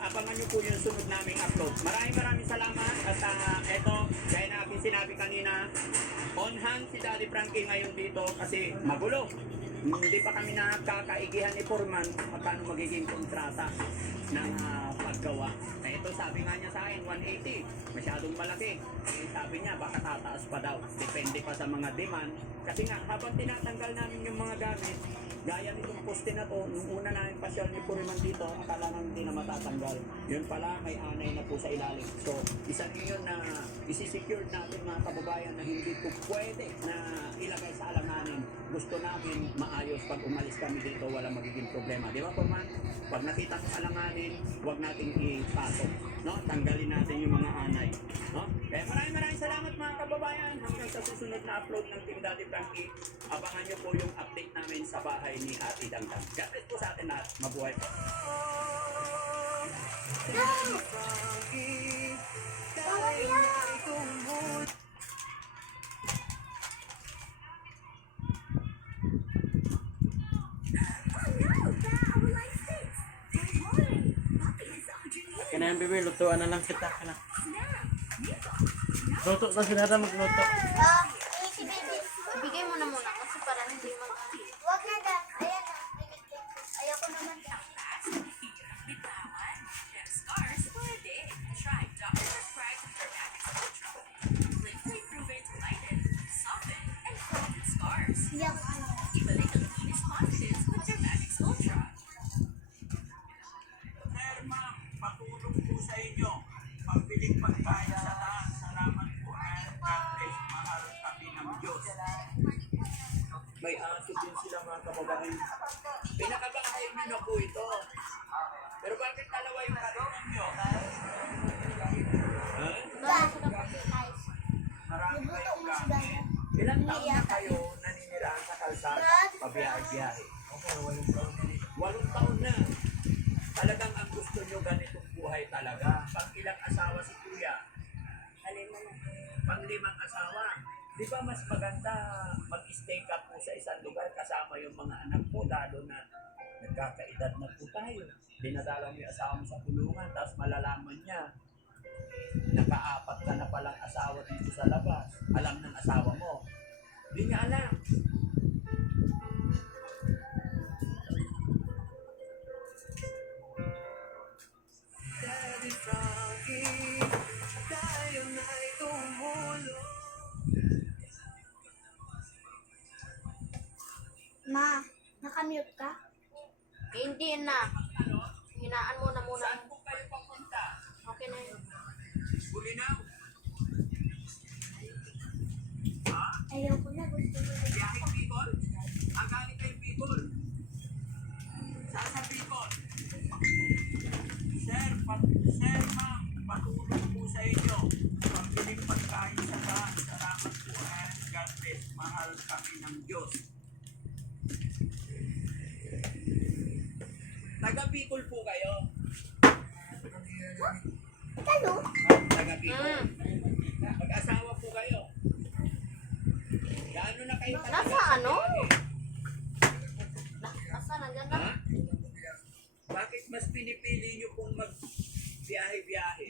abangan nyo po yung sunod naming upload. Maraming salamat at eto, gaya na aking sinabi kanina, on hand si Daddy Frankie ngayon dito kasi magulo. Hindi pa kami nakakaigihan ni Foreman paano magiging kontrata ng paggawa. Eh, ito sabi nga niya sa akin, 180, masyadong malaki. Eh, sabi niya, baka tataas pa daw. Depende pa sa mga demand. Kasi nga, habang tinatanggal namin yung mga gamit, gaya nitong poste na to, nung una namin pasyal ni Foreman dito, akala namin hindi na matatanggal. Yun pala, may anay na po sa ilalim. So, isa rin yun na isi-secure natin mga kababayan na hindi po pwede na ilagay sa alanganin. Gusto namin maayos pag umalis kami dito, walang magiging problema. Di ba, Foreman? Pag nakita ng alanganin, huwag nating ipasok. No? Tanggalin natin yung mga anay. No? Kaya maraming salamat mga kababayan. Hanggang sa susunod na upload ng Team Daddy Frankie, abangan nyo po yung update namin sa bahay ni Ate Dangdang. God bless po sa atin lahat. Mabuhay po. Kaya yung bebe, lutuan na lang kita. Luto na sila na magluto. Si baby, ibigay mo na muna kasi para hindi mag... Huwag na da. Ayan na. Ayoko naman da. Iyak ano. Sir, ma'am, patulong po sa inyo. Pagbiling pagkain sa taas. Salamat po and God bless. Mahal kami ng Diyos. May aso din sila mga kababayan. Pinakabahay nyo na po ito. Pero bakit dalawa yung karinan nyo? Ha? Bakit na pati guys? Marami Nabuto kayong mo si gamit. Daya. Ilang taon na kayo naninirahan sa kalsada? Pabiyahe-biyahe. 8 taon na. Talagang ang gusto nyo ganitong buhay talaga. Pang ilang asawa si Kuya? Pang-5 asawa. Di ba mas maganda mag-stay ka po sa isang lugar kasama yung mga anak mo, lalo na nagkakaedad na po tayo. Dinadala mo yung asawa mo sa kulungan, tapos malalaman niya, naka-4 ka na palang asawa dito sa labas. Alam ng asawa mo. Di niya alam. Daddy Frankie, tayo na'y tumulong. Ma, nakamute ka? Hindi na. Hinaan mo na muna. Saan po kayo papunta? Okay na yun. Bulinaw. Ha? Ayoko na. Gusto ko na. Biyaheng Bicol? Ang galing kayong Bicol. Saan sa Bicol? Sir, ma'am, patulong po sa inyo. Pagbiling pagkain sa taas. Salamat po and God bless. Mahal kami ng Diyos. Taga Bicol po kayo? Talo? Taga Bicol. Mag-asawa po kayo? Gaano na kayo katagal Nasa sa ano? biyahe? Nasa nandiyan na. Ha? Bakit mas pinipili nyo pong mag-biyahe-biyahe?